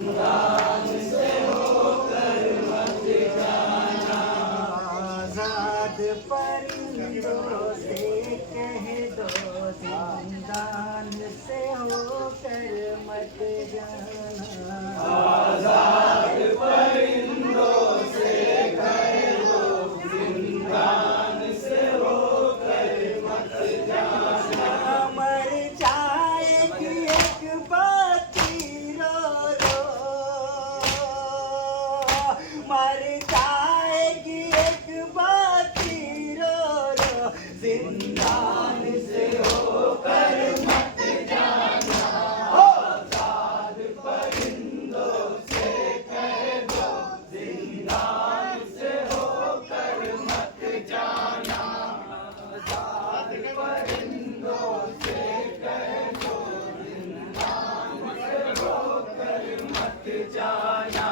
आजाद परिंदों से कह दो, जिंदान से होकर मत जाना। आजाद परिंदों से कह दो, जिंदान से होकर मत जाना। मर जाएगी एक बाती रो रो, मर जाएगी एक बाती रो रो, जिंदान से होकर मत जाना। आजाद परिंदों से कह दो, जिंदान से होकर मत जाना। आजाद परिंदों से कह दो, जिंदान से होकर मत जाना।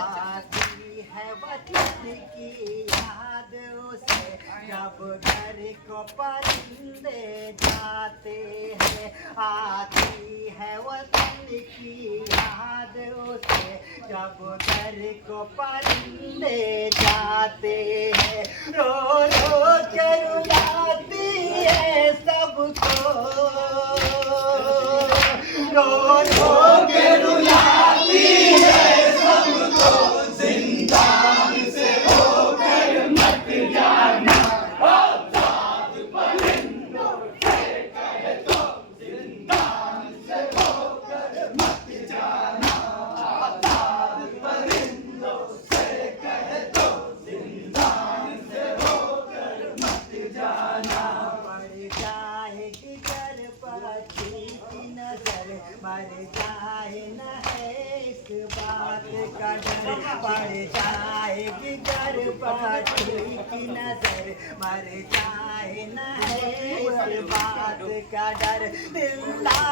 आती है वतन की याद उसे, जब घर को परिंदे जाते हैं। आती है वतन की याद उसे, जब घर को परिंदे जाते हैं। रो रो के रुलाती है सबको, रो रो के रुलाती है सबको, जिंदान से होकर मत जाना। आजाद परिंदों से कह दो, जिंदान से होकर मत जाना। आजाद परिंदों से कह दो, जिंदान से होकर मत जाना। मर जाएगी घर पक्षी की नजर, मर जाए न है इस बात का डर। मर जाएगी घर पक्षी की नजर, मर जाए न है इस बात का डर। दिल्ला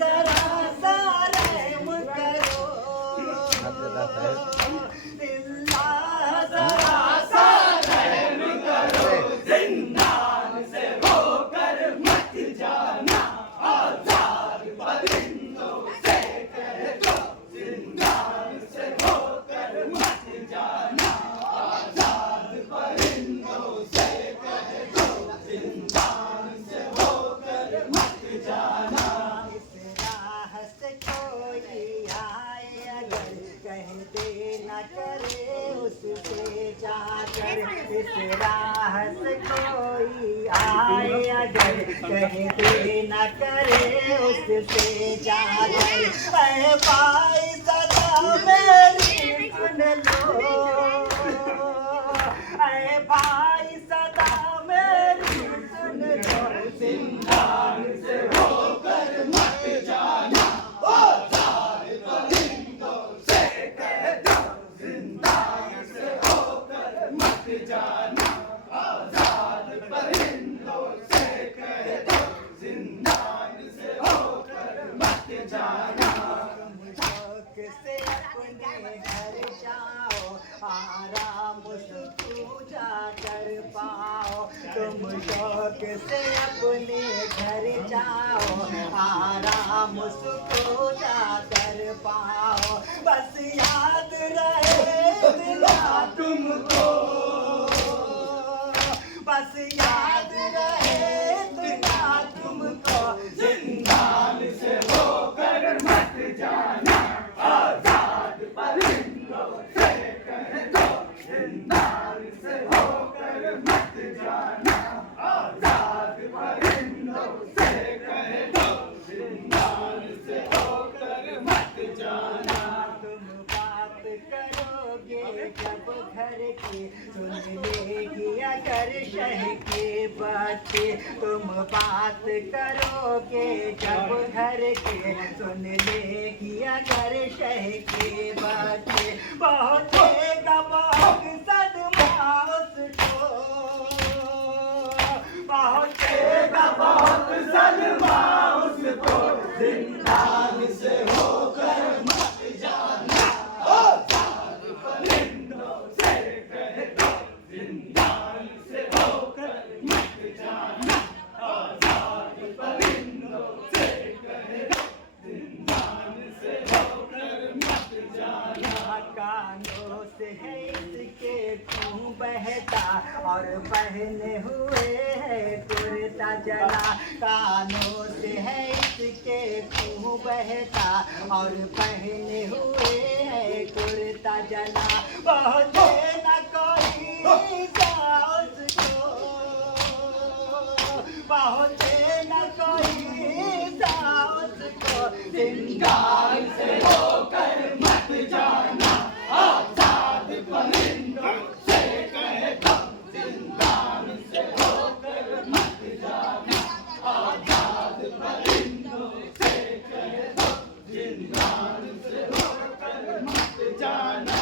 जरा सा रहम करो, दिल्ला जरा सा रहम करो, जिंदान से होकर मत जाना। आजाद परिंदों से कह दो, जिंदान से होकर मत जाना। आजाद परिंदों से कह दो, जिंदान से होकर मत जाना। इस राह से कोई आए अगर, कहते न करे उससे जाकर। इस राह से कोई आए अगर, कहते न करे उससे जाकर। ऐ भाई सदा मेरी सुन लो, ऐ भाई सदा मेरी सुन लो, जिंदान से होकर मत जाना। आजाद परिंदों से कह दो, जिंदान से होकर मत जाना। आजाद परिंदों से कह दो, जिंदान से होकर मत जाना। तुम शौक से अपने घर जाओ, आराम सुकून जाकर पाओ। तुम शौक से अपने घर जाओ, आराम सुकून जाकर पाओ। बस याद रहे दिला तुमको, बस याद रहे दिला तुमको, जिंदान से होकर मत जाना। आजाद परिंदों से कह दो, जिंदान से होकर मत जाना। आजाद परिंदों से कह दो, जिंदान से होकर मत जाना। तुम बात करोगे जब घर की, सुन लेगी अगर शह के बच्चे। तुम बात करोगे जब घर के, सुन लेगी अगर शह के बच्चे। पहुँचेगा बहुत सदमा उसको, पहुँचेगा बहुत सदमा उसको, जिंदान से होकर मत जाना। आजाद परिंदों से कह दो, जिंदान से होकर मत जाना। आजाद परिंदों से कह दो, जिंदान से होकर मत कानों से है इसके खून बहता और पहने हुए है कुर्ता जला। कानों से है इसके खून बहता और पहने हुए है कुर्ता जला। पहुँचे न कोई साउस को, पहुँचे न कोई साउस को, जिंदान से होकर मत जाना। आजाद परिंदों से कहता, जिंदान से होकर मत जाना। आजाद परिंदों से कहता, जिंदान से होकर मत जाना।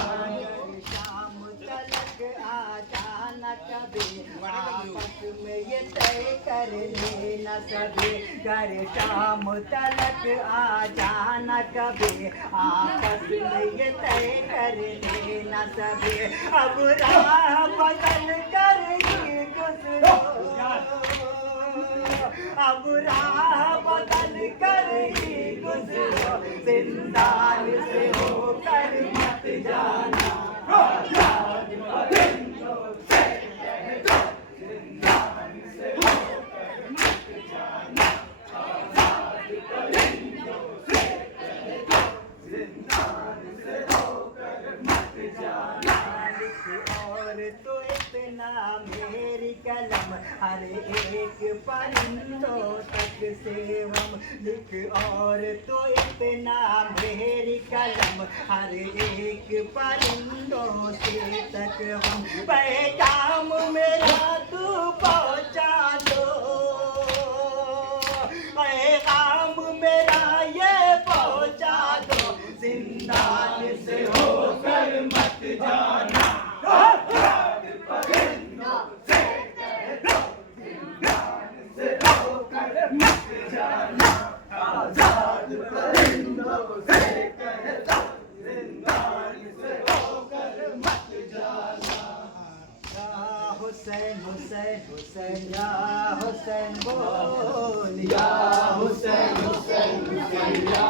शाम तलक आ जाना कभी, आपस में ये तय कर लेना सभी। घर शाम तलक आ जाना कभी, आपस में ये तय कर लेना सभी। अब राह बदल कर ही गुजरो, अब राह बदल कर ही गुजरो, जिंदान से होकर मत जाना। आजाद परिंदों से कहता, जिंदान से होकर मत जाना। आजाद परिंदों से कहता, जिंदान से होकर मत जाना। और तो इतना मेरी कलम हर एक परिंदों तक सेवम लिख। और तो इतना मेरी कलम हर एक परिंदों से तक हम। पैगाम मेरा तू पहुँचा दो, पैगाम मेरा ये पहुँचा दो, जिंदान से होकर मत जाना। आजाद परिंदों से कहता, जिंदान से होकर मत जाना। आजाद परिंदों से कहता, जिंदान से होकर मत जाना। या हुसैन हुसैन हुसैन, या हुसैन बोल, या हुसैन हुसैन हुसैन, या